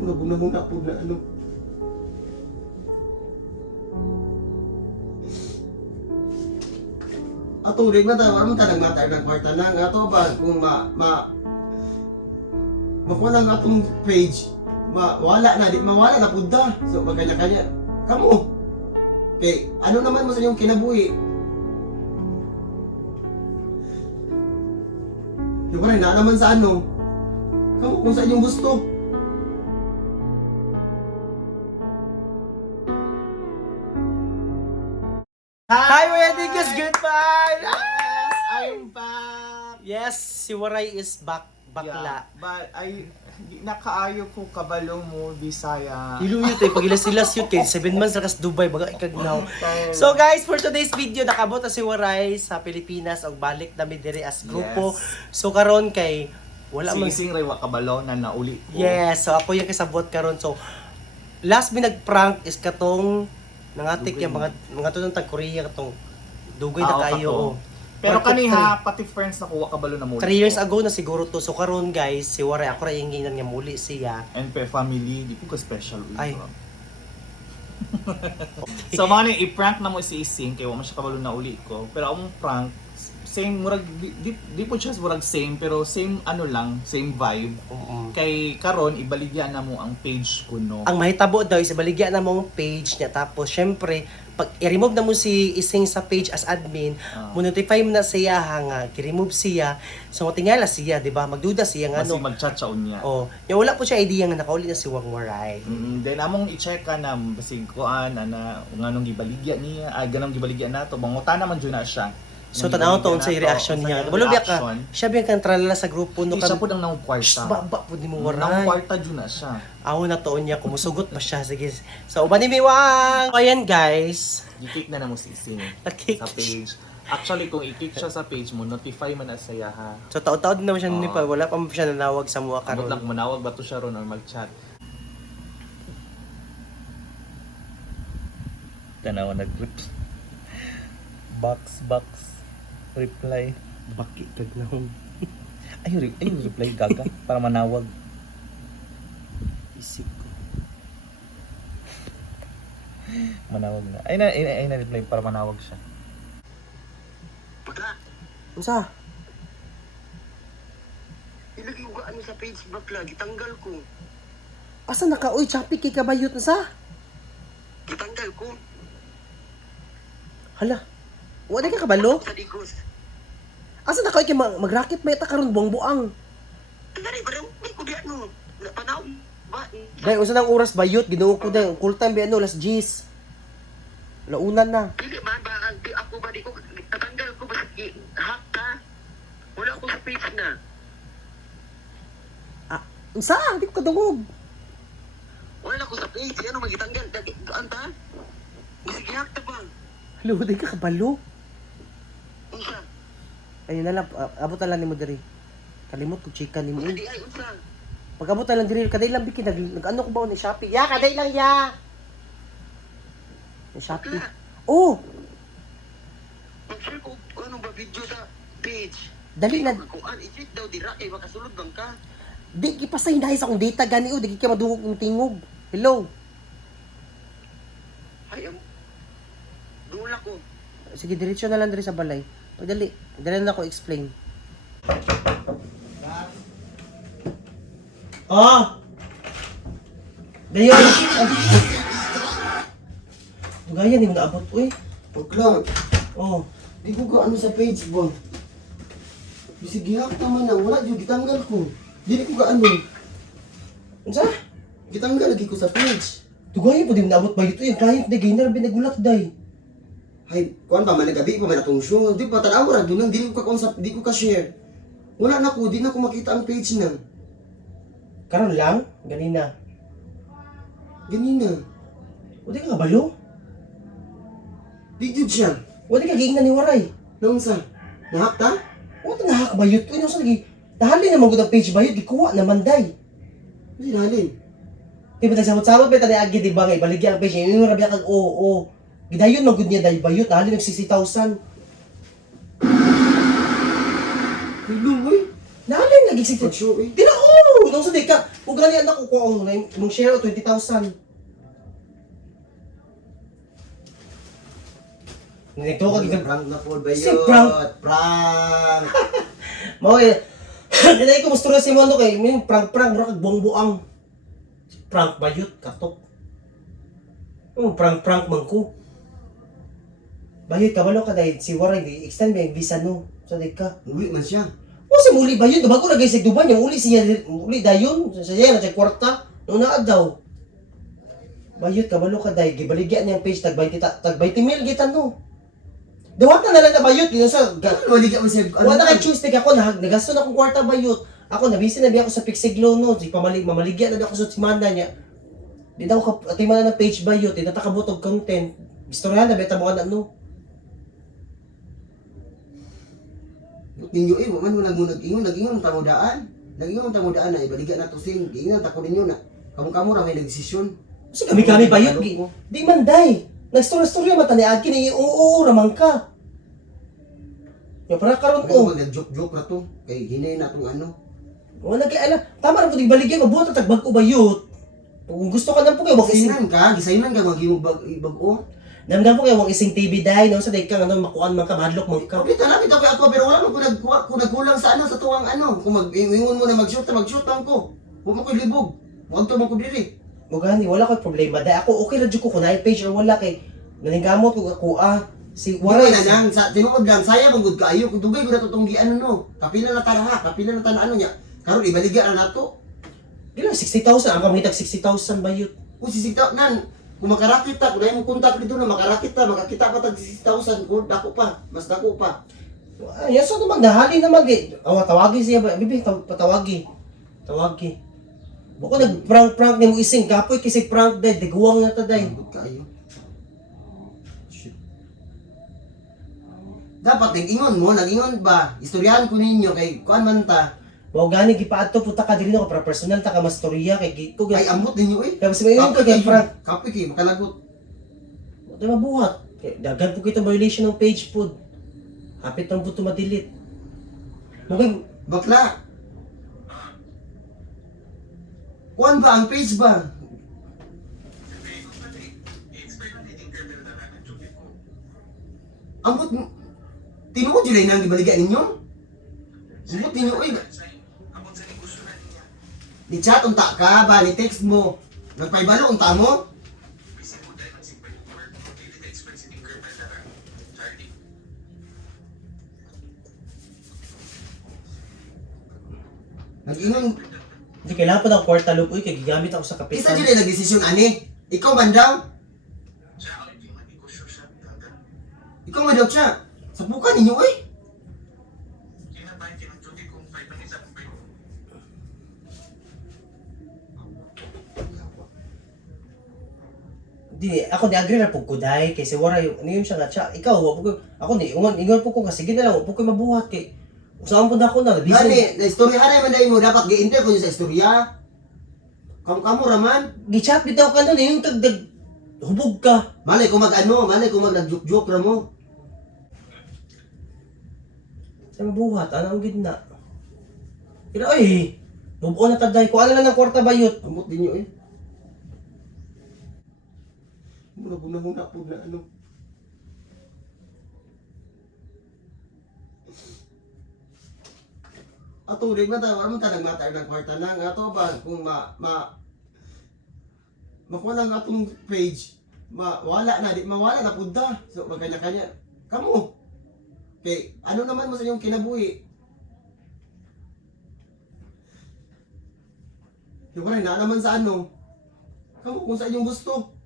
Muna po na ano. Atong rin na tayo, ano talagang matter ng kwarta lang. Ato ba, kung makuha lang atong page, mawala na punta. So, magkanya-kanya. Kamu! Okay, ano naman mo sa inyong kinabuhi? Yung rin, na naman sa ano? Kamu, kung sa inyong gusto. Hi, wedding guys! Goodbye! Yes, I'm back. Yes, si Waray is back. Bakla. Yeah, but nakaayo ko kabalo mo Bisaya. Iluyo tayo, pag ilas-ilas yun, kay 7 months na kas Dubai, baga ikagnaw. So guys, for today's video, nakabot na si Waray sa Pilipinas, og balik dami diri as grupo. Yes. So karon kay, wala man. Sing rewa kabalo na nauli ko. Yes, so ako yung kasabot karon. So, last mi nag-prank is katong nangatik Dugay. yung mga tunong tag-Korea katong dugay na Oo, kayo. kato. Pero kaniha, pati friends nakuha kabalo na muli. 3 years ago na siguro to. So karon guys, si Waray, ako rin yung nga muli siya. And per family, di ko ka special. Ay. So mga i-prank na mo si Ising, kaya wala siya kabalo na uli ko. Pero among prank, same, murag, di po siya murag same, pero same ano lang, same vibe. Kay karon ibaligyan na mo ang page ko, no? Ang mahitabo daw is baligyan na mong page niya. Tapos syempre, pag i-remove na mo si Ising sa page as admin, mo-notify mo na siya nga i-remove siya. So tingala siya, di ba? Magduda siya nga Kasi ano. mag-chat siya unya. Oh, yung wala po siya idea nga nakauli na si Wang Waray. Then among i-check ka na basig kuan ana nganong gibaligya niya, ganong gibaligya nato, mangutan naman jud na siya. So tanaw to sa reaction niya. Walo biya ka. Siya biya kang tralala sa grupo no Siya po ang nang kwarta. Baba po di mo Nang Waray. kwarta jud na siya. Awo na to niya kumusugot ba siya sige. So uban ni Miwang. Ayan guys. Gi-kick na mo si Ising Nakik. sa page. Actually kung i-kick siya sa page mo, notify man na siya ha. So taon-taon din naman siya ni pa wala pa mo siya nanawag sa mga Karon lang karon. manawag ba to siya ron or mag-chat. Tanaw nag-group. Box reply. Baki kagnahon. Ay reply gaga para manawag. Isip ko. Manawag na. Ay na reply para manawag siya. Baka, Unsa? ilagay ko ano sa page bakla, gitanggal ko. Asa naka oy chapi kay kabayot na sa? Gitanggal ko. Hala. Wala ka kabalo? Sa digos. Asa naka oy kay mag-racket may ta karon buang-buang. Dari ba may ko di ano, napanaw ba? Dai unsa nang oras bayot ginuo ko dai full time bi ano las 10. Launan na. Dili man ba ako ba di ko tatanggal ko ba hack ka? Wala ko sa page na. Unsa? Di ko kadungog. Wala ko sa page, ano magitanggal? Doon ta? Sige hack ta ba? Hello, di ka kabalo. Unsa? Ayun na lang, abot na lang ni mo diri. Kalimot ko chika ni mo. Di ay unsa? Pag abot na lang diri, kaday lang biki nag-ano ko ba ni Shopee? Ya, kaday lang ya. Ni Shopee. Oh, Mag-share ko ano ba video sa page. dali na. Kung i-check daw dira kay makasulod bang ka? Di ipasay na sa akong data gani o di ka madungog ng tingog. Hello. Ay, dula ko. Sige, diretso na lang diri sa balay. Pagdali, dali na ako explain. Oh! Dayon! Gaya ni mo naabot, uy. Bakla, Oh. di ko ka ano sa page ba? Bisig gihak naman na, wala yung gitanggal ko. Dili ko ka ano, Unsa? gitanggal lagi ko sa page. Tugay po di mo naabot ba ito? Yung client na gainer binagulat day. Ay, kuan pa man nagabi pa man atong show. Di pa tanaw ra dunang dili ko ka konsap, di ko ka share. Wala na ko, di na ko makita ang page na. Karon lang, ganina. Ganina. O di ka kabalo? Di jud siya. O di ka giingnan ni Waray. Naon sa? Nahak ta? O di nakakabayot ko. Ano sa lagi? Dahali naman ko ng page bayot, gikuha naman day. Di halin. Di ba nagsamot-samot ba ito na agi, di ba nga, ibaligyan ang page niya. Yung rabi kag oo. Gidayon magud niya day bayot, dahali nag 60,000. Hello, oy. Dahali naging 60,000. Pag-show, eh. Di na, oo! nung sa di ka, kung gani anak ko ko na mong share o 20,000. Nito ka gigan. Prank na po ba yun? Si prank. Prank! Mao eh. Dili ko gusto na si Mono kay may prank ra kag buang-buang. Prank bayot katok. Prank man ko. Bayot ka balo ka dahil si Waray di extend ba yung visa no. Sa di ka. Uli man siya. O si muli ba yun? Bago lagay sa Dubai, yung uli siya, uli dayon. Siya na sa kwarta. Nung naa daw. Bayot ka, balo ka dahi. Gibaligyan niya ang page, tag 20 mil, kita no. Dawat na lang na bayot. Yun sa, Wali ka mo siya. wala kay Tuesday ako, nagasto na akong kwarta bayot. Ako, nabisi na biya ako sa Pixiglo no. Mamaligyan na biya ako sa simanda niya. Di daw ka, atiman na ng page bayot. Di natakabotog content. Istoryahan na, beta mo ka na no. Ninyo man mo nag-ingon tamudaan. Nag-ingon tamudaan na ibaligan na to sing. Giingon ta ko ninyo na. Kamu ra may nagdesisyon. Kasi kami bayot. Di man day. Nagstorya-storya mata ni Akin eh, oo, ramang ka. Yung para karon Ano to. nag-joke ra to. Kay hinay na tong ano. Wala kay ala. Tama ra pud ibaligyan mabuhat tag bag-o bayot. Kung gusto ka na po kayo wag ising. Gisaynan ka magimog bag-o. Namgam po kayo wag ising TV day no sa day ka ano makuan man ka bahadlok man ka. Kapit na ako ako pero wala man ko nagkulang sa ano sa tuwang ano. Kung mag-ingon mo na mag-shoot lang ko. Huwag mo ko libog. Huwag to man ko diri. Mo gani wala koy problema day. Ako okay ra jud ko kunay page or wala kay nalingamot ko ako si Waray Waray. na nang sa tinuod lang saya mong gud kaayo kung dugay ko na tutunggi ano no. Kapila na tara ha, kapila na tan ano niya. Karon ibaligyan na nato. Gila 60,000 ang kamahitag 60,000 bayot. Kung sisigta nan, kung makarakit ta, kung mo kontak dito na makarakit ta, makakita pa tag 6,000 kung dako pa, mas dako pa. Ay, so naman nahali naman eh. Awa tawagi siya ba? Bibi patawagi. Tawagi. Bako nag-prank ni mo ising kapoy kasi prank day diguwang na ta day. Good kaayo. Shit. Dapat nag-ingon mo, nag-ingon ba? Istoryahan ko ninyo kay kuan man ta. Mao gani gipaadto puta ka diri no para personal ta ka mastorya kay ko Ay ambot ninyo eh. kaya mas mayon ka kay prank. Kapoy kay makalagot. Di mabuhat. Kay dagan po kita violation ng page pod. Hapit nang buto ma-delete. Mugay Bakla. Kuan ba ang page ba? Ambot mo. Tinuod yun nang ibaligan ninyo? Ambot ninyo oy. Ni chat unta ka ba ni text mo. Nagpaybalo unta mo? Nag-ingon. di kailangan pa ng kwarta loop uy kay gigamit ako sa Isa kapitan. dyan yung nagdesisyon, ani. Ikaw man daw. Ikaw man daw siya. Sabukan ninyo, eh. Di ako ni agree ra pug ko dai kay si Waray niyon siya nga siya. Ikaw wa pug ako ni ingon po ko kasi sige na lang wa pug ko mabuhat kay usahan po na ako na Gani, na istoryahan naman dahil mo, dapat gi-enter ko nyo sa istorya. Kamu raman. Gichat bitaw ka nun yung tagdag hubog ka. Malay ko mag-ano, malay ko mag-joke ra mo. Sa mabuhat, ano ang gidna? Kira, ay, move on na taday ko. Ano lang ng kwarta bayot? Amot din nyo, eh. Muna po na ano. Ato, rin man tayo, wala man tayo nagmatar ng kwarta lang. Ato ba, kung makuha lang atong page, mawala na punta. So, magkanya-kanya. Kamu, okay, ano naman mo sa inyong kinabuhi? Yung parang na naman sa ano, kamu kung sa inyong gusto.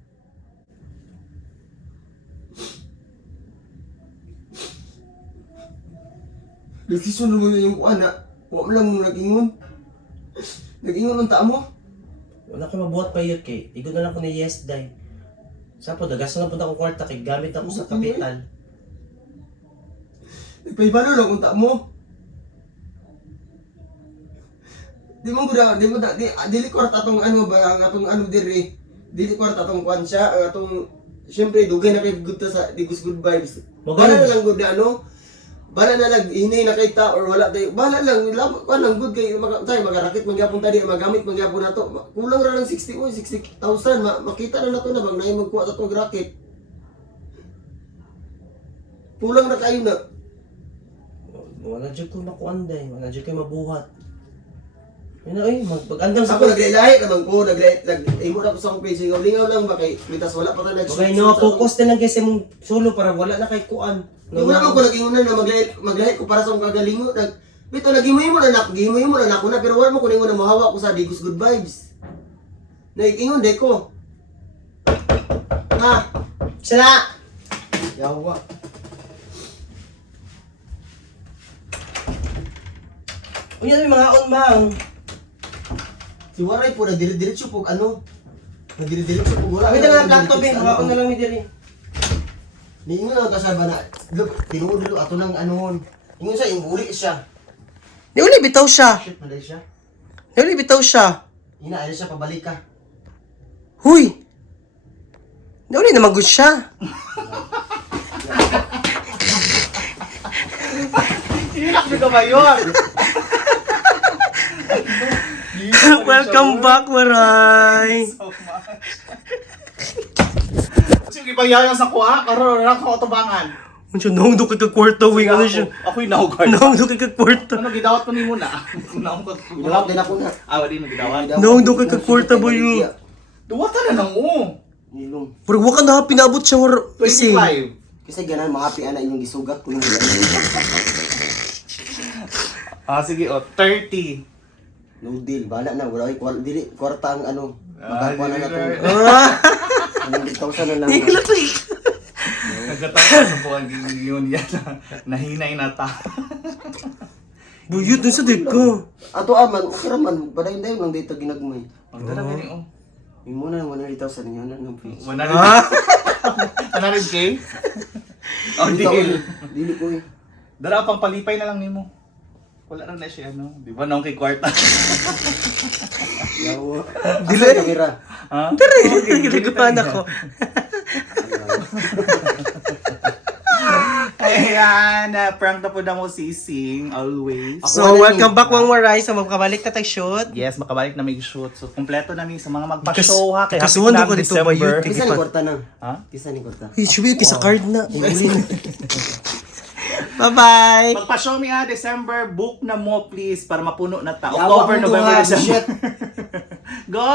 Desisyon naman na yung kuha na, huwag mo lang mo nag-ingon. Nag-ingon ang taa mo. Wala ko mabuhat bayot kay. Igo na lang ko ni yes day. Sapo, dagasan na punta ko kwarta kay gamit ako sa kapital. Nagpaibalo lang ang taa mo. Dili ko rat atong ano ba, ang atong ano diri. Dili ko rat atong kuhan siya, ang atong, siyempre, dugay na kay good to sa, di good vibes. Magaling. Para na lang good na ano, Bala na lang, hinay na kita or wala tayo. Bala lang, walang good kay tayo magarakit magyapon tadi, magamit magyapon nato. Kulang ra lang 60,000 makita na nato na bang naay magkuha sa tong racket. Kulang na kayo na. Wala dyan ko nakuanday, wala dyan kayo mabuhat. Yun na mag-andam sa Ako naglahi naman ko, imo na ko sa akong page. Lingaw lang ba kay mitas wala pa tayo Okay, no, focus na lang kasi mong solo para wala na kay kuan. Di mo naman ko nag-ingunan na maglahi ko para sa akong kagalingo. Bito, nag-imuhin mo na ako na, pero wala mo kuningon na mahawa ko sa Digos Good Vibes. Nag-ingon, deko. Ha? Sila! Yawa. Unya may mga on-mang. Si Waray po, nagdiretso po, nagdiretso po, wala. Kami na lang plato, be. Mga on na lang mi diri. Niingon lang kasaba na, look, tinuod ato ng anoon. Ingon siya, uli siya. Di uli bitaw siya. Shit, maday siya. Di uli bitaw siya. Inaali siya, pabalik ka. Huy! Di uli naman good siya. Hinak nyo ka ba yun? Welcome back, Waray! So much. Sige, ibayayang sa kuha, karoon na ako tubangan. Ano siya, nahong doon kay kwarta, wing. Ano siya? Ako'y nahugar. Nahong doon kay kwarta. Ano, gidawat pa ni mo na. Gidawat din ako na. Wadi na gidawat. Nahong doon kay kwarta ba yun? Duwata na nang mo. Nilong. Pero waka na, pinabot siya, war. 25. Kasi ganan, mga piana inyong gisugat ko yung Sige, 30. No deal, bala na, wala ay dili kwarta ang ano. Magkakuha na nato. Anong 1,000 na lang. Nagkatawa sa buwan yun yan. Nahinay na ta. Buyot dun sa dik ko. Ato aman, okay raman, badayon dayon lang dito ginagmay. Magdala gani oh. Yung muna ng 100,000 niyo na ng page. 100K? Oh, deal. Dili ko eh. Dara pang palipay na lang nimo. Wala na siya no. Di ba naong kay kwarta? Yawa. Dili. Asa kamera. Ha? Nagkapan ako. Ayan, prank na po na mo si Sing, always. So, welcome back, Wang Waray. So, magkabalik na tayo shoot. Yes, makabalik na may shoot. So, kompleto namin sa mga magpa-show ha. Kaya Kasuhan happy ko na dito ba December. yun? Kisa ni kwarta na. Ha? Kisa ni kwarta. Hey, Shubi, kisa card na. Bye-bye! Magpa-show me ha, December. Book na mo please para mapuno na ta. Yawa October, mo November, duha, December. shit. Go!